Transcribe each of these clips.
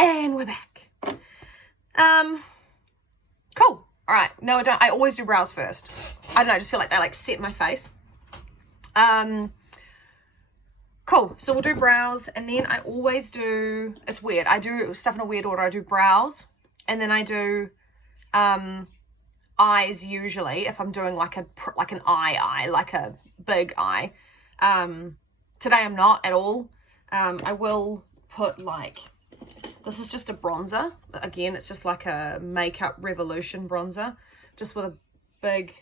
And we're back. Cool. All right. No, I don't. I always do brows first. I don't know. I just feel like they like set my face. Cool. So we'll do brows, and then I always do, it's weird. I do stuff in a weird order. I do brows, and then I do eyes usually if I'm doing like an eye, like a big eye. Today I'm not at all. I will put like, this is just a bronzer. Again, it's just like a Makeup Revolution bronzer, just with a big,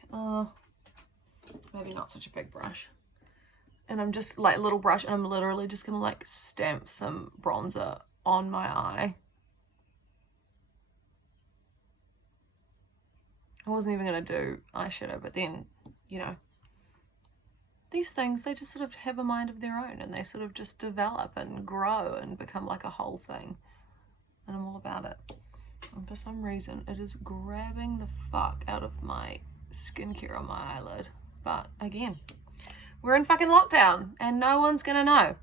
maybe not such a big brush. And I'm just like a little brush, and I'm literally just gonna like stamp some bronzer on my eye. I wasn't even gonna do eyeshadow, but then, you know, these things, they just sort of have a mind of their own, and they sort of just develop and grow and become like a whole thing. And I'm all about it. And for some reason, it is grabbing the fuck out of my skincare on my eyelid. But again, we're in fucking lockdown, and no one's gonna know.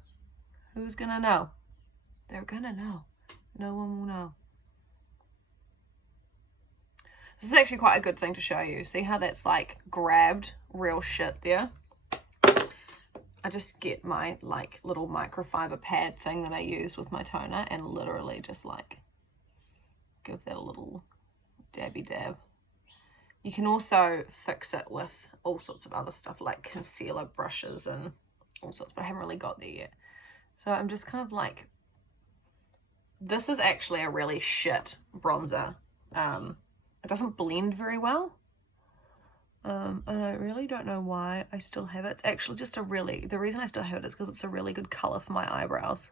Who's gonna know? They're gonna know. No one will know. This is actually quite a good thing to show you. See how that's like grabbed real shit there? I just get my like little microfiber pad thing that I use with my toner and literally just like give that a little dabby dab. You can also fix it with all sorts of other stuff like concealer brushes and all sorts, but I haven't really got there yet. So I'm just kind of like, this is actually a really shit bronzer. It doesn't blend very well. And I really don't know why I still have it. It's actually just a really, the reason I still have it is because it's a really good color for my eyebrows.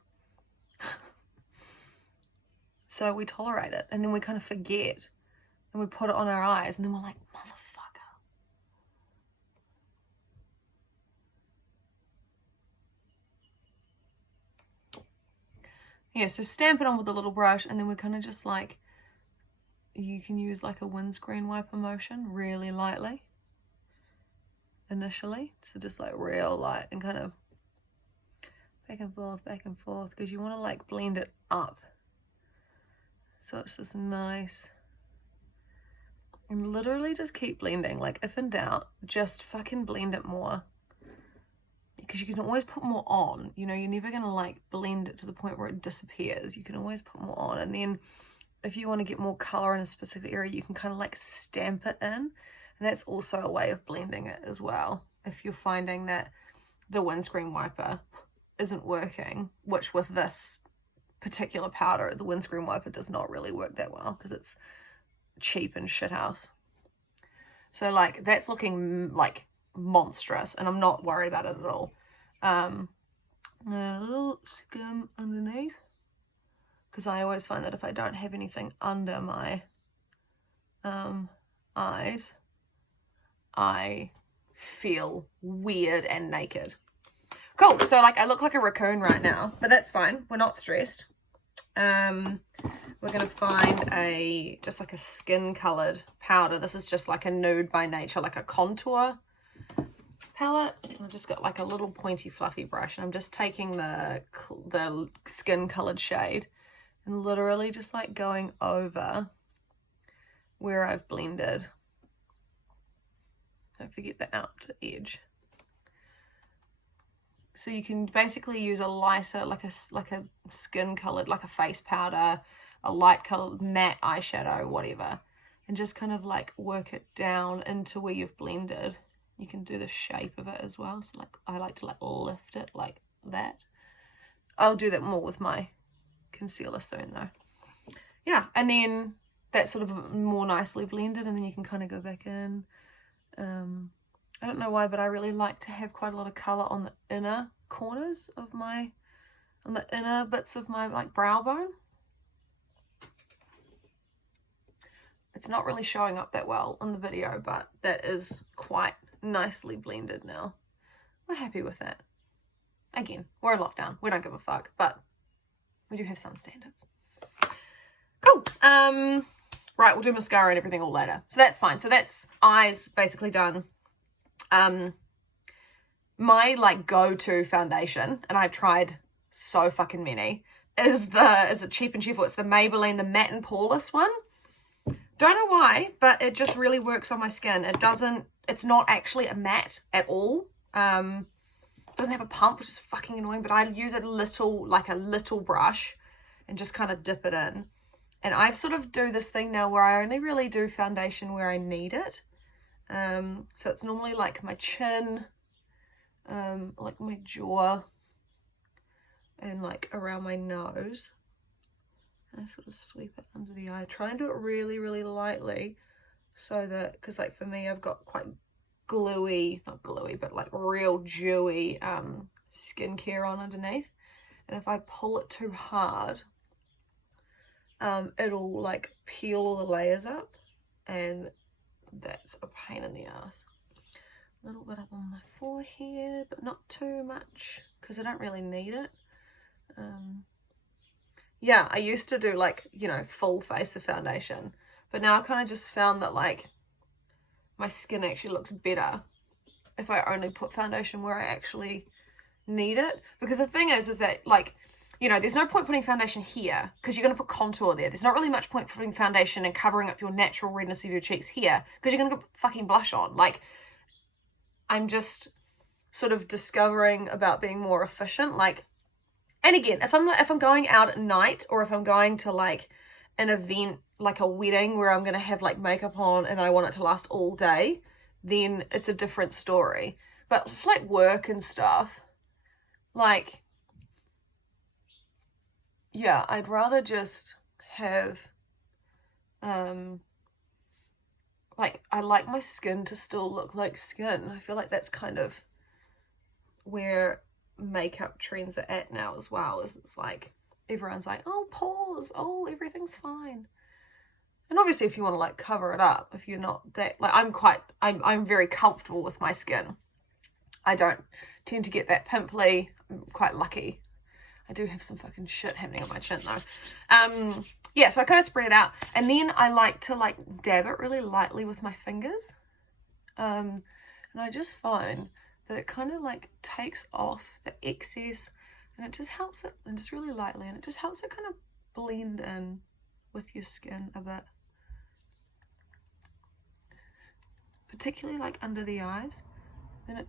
So we tolerate it, and then we kind of forget, and we put it on our eyes, and then we're like, motherfucker. Yeah, so stamp it on with a little brush, and then we're kind of just like, you can use like a windscreen wiper motion really lightly initially, so just like real light and kind of back and forth, because you want to like blend it up so it's just nice. And literally just keep blending. Like, if in doubt, just fucking blend it more, because you can always put more on. You know, you're never gonna like blend it to the point where it disappears. You can always put more on, and then if you want to get more color in a specific area, you can kind of like stamp it in, and that's also a way of blending it as well. If you're finding that the windscreen wiper isn't working, which with this particular powder, the windscreen wiper does not really work that well because it's cheap and shithouse. So like, that's looking like monstrous, and I'm not worried about it at all. A little skim underneath, because I always find that if I don't have anything under my eyes, I feel weird and naked. Cool. So like, I look like a raccoon right now, but that's fine. We're not stressed. We're gonna find just like a skin colored powder. This is just like a Nude by Nature, like a contour palette. I've just got like a little pointy fluffy brush, and I'm just taking the skin colored shade and literally just like going over where I've blended. Don't forget the outer edge. So you can basically use a lighter, like a skin colored, like a face powder, a light colored matte eyeshadow, whatever, and just kind of like work it down into where you've blended. You can do the shape of it as well. So like, I like to like lift it like that. I'll do that more with my concealer soon though. Yeah, and then that's sort of more nicely blended, and then you can kind of go back in. I don't know why, but I really like to have quite a lot of color on the inner corners of on the inner bits of my like brow bone. It's not really showing up that well on the video, but that is quite nicely blended now. We're happy with that. Again, we're in lockdown. We don't give a fuck, but we do have some standards. Cool. Right, we'll do mascara and everything all later. So that's fine. So that's eyes basically done. My like go-to foundation, and I've tried so fucking many, is a Cheap and Cheerful. It's the Maybelline, the Matte and Poreless one. Don't know why, but it just really works on my skin. It's not actually a matte at all. It doesn't have a pump, which is fucking annoying, but I use a little brush and just kind of dip it in. And I sort of do this thing now where I only really do foundation where I need it. So it's normally like my chin, like my jaw, and like around my nose. And I sort of sweep it under the eye. Try and do it really, really lightly, so that, because like for me, I've got quite gluey, not gluey, but like real dewy skincare on underneath. And if I pull it too hard, it'll like peel all the layers up, and that's a pain in the ass. A little bit up on my forehead, but not too much, because I don't really need it. Yeah, I used to do like, you know, full face of foundation, but now I kind of just found that like my skin actually looks better if I only put foundation where I actually need it. Because the thing is that like, you know, there's no point putting foundation here because you're going to put contour there. There's not really much point putting foundation and covering up your natural redness of your cheeks here because you're going to put fucking blush on. Like, I'm just sort of discovering about being more efficient. Like, and again, if I'm going out at night, or if I'm going to like an event, like a wedding where I'm going to have like makeup on and I want it to last all day, then it's a different story. But for like work and stuff, like, yeah, I'd rather just have, like, I like my skin to still look like skin. I feel like that's kind of where makeup trends are at now as well, is it's like everyone's like, oh, pores, oh, everything's fine. And obviously if you want to like cover it up, if you're not that, like, I'm very comfortable with my skin. I don't tend to get that pimply. I'm quite lucky. I do have some fucking shit happening on my chin though. Yeah, so I kind of spread it out, and then I like to like dab it really lightly with my fingers, and I just find that it kind of like takes off the excess, and it just helps it, and just really lightly, and it just helps it kind of blend in with your skin a bit, particularly like under the eyes, and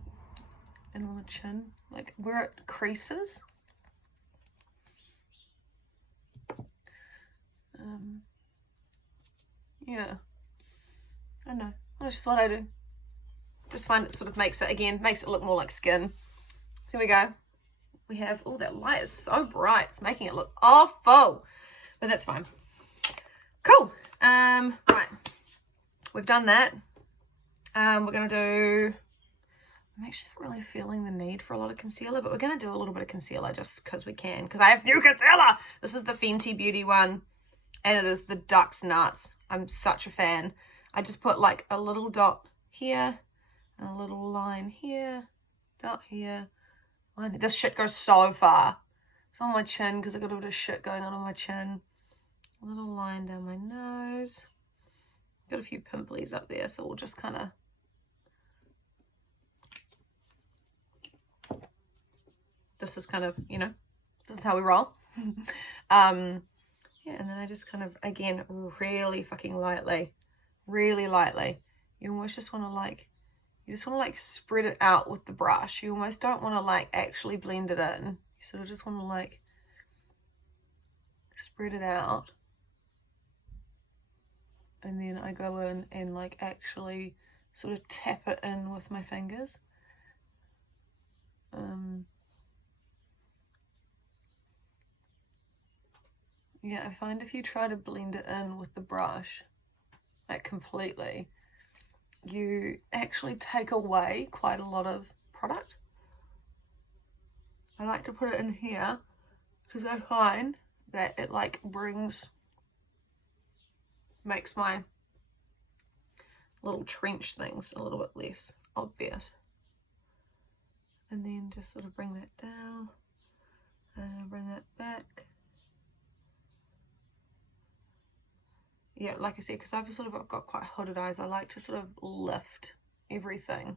on the chin, like where it creases. Yeah, I know, that's just what I do. Just find it sort of makes it look more like skin. So here we go. We have, oh, that light is so bright, it's making it look awful, but that's fine. Cool. Right, we've done that. We're gonna do, I'm actually not really feeling the need for a lot of concealer, but we're gonna do a little bit of concealer just because we can, because I have new concealer. This is the Fenty Beauty one, and it is the Duck's Nuts. I'm such a fan. I just put like a little dot here, and a little line here, dot here, line here. This shit goes so far. It's on my chin because I got a bit of shit going on my chin. A little line down my nose. Got a few pimplies up there, so we'll just kind of, this is kind of, you know, this is how we roll. Yeah, and then I just kind of, again, really fucking lightly, really lightly. You almost just want to like, you just want to like spread it out with the brush. You almost don't want to like actually blend it in. You sort of just want to like spread it out. And then I go in and like actually sort of tap it in with my fingers. Yeah, I find if you try to blend it in with the brush, like completely, you actually take away quite a lot of product. I like to put it in here because I find that it like makes my little trench things a little bit less obvious. And then just sort of bring that down and bring that back. Yeah, like I said, because I've got quite hooded eyes, I like to sort of lift everything.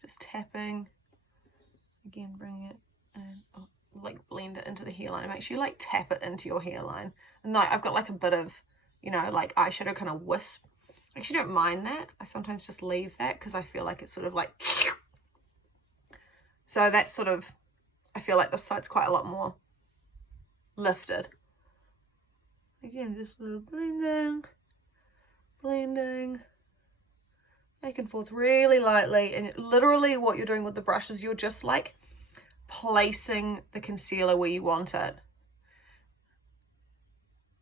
Just tapping. Again, bring it and up like blend it into the hairline. Make sure you like tap it into your hairline. And like I've got like a bit of, you know, like eyeshadow kind of wisp. I actually don't mind that. I sometimes just leave that because I feel like it's sort of like, so that's sort of, I feel like this side's quite a lot more lifted. Again, just a little blending, back and forth really lightly. And literally what you're doing with the brush is you're just like placing the concealer where you want it.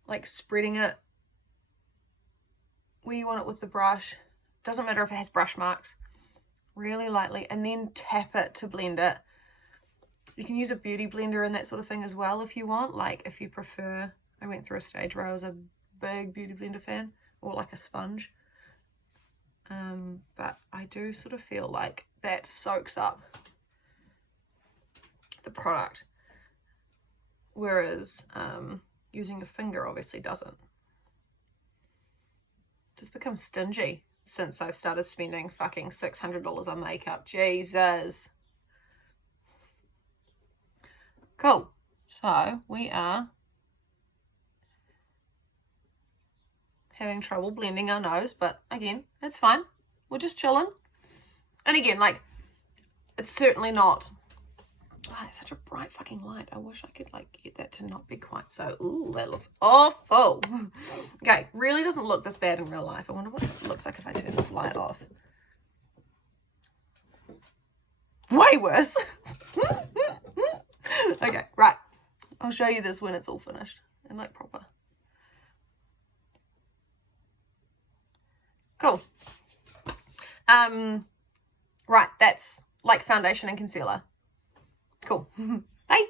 Like spreading it where you want it with the brush. Doesn't matter if it has brush marks. Really lightly, and then tap it to blend it. You can use a beauty blender and that sort of thing as well if you want. Like if you prefer, I went through a stage where I was a big beauty blender fan, or like a sponge. But I do sort of feel like that soaks up the product, whereas using a finger obviously doesn't. Just become stingy since I've started spending fucking $600 on makeup. Jesus. Cool. So we are having trouble blending our nose, but again, that's fine. We're just chilling. And again, like, it's certainly not, wow, it's such a bright fucking light. I wish I could like get that to not be quite so, ooh, that looks awful. Okay, really doesn't look this bad in real life. I wonder what it looks like if I turn this light off. Way worse. Okay, right. I'll show you this when it's all finished and like proper. Cool. Right, that's like foundation and concealer. Cool. Bye.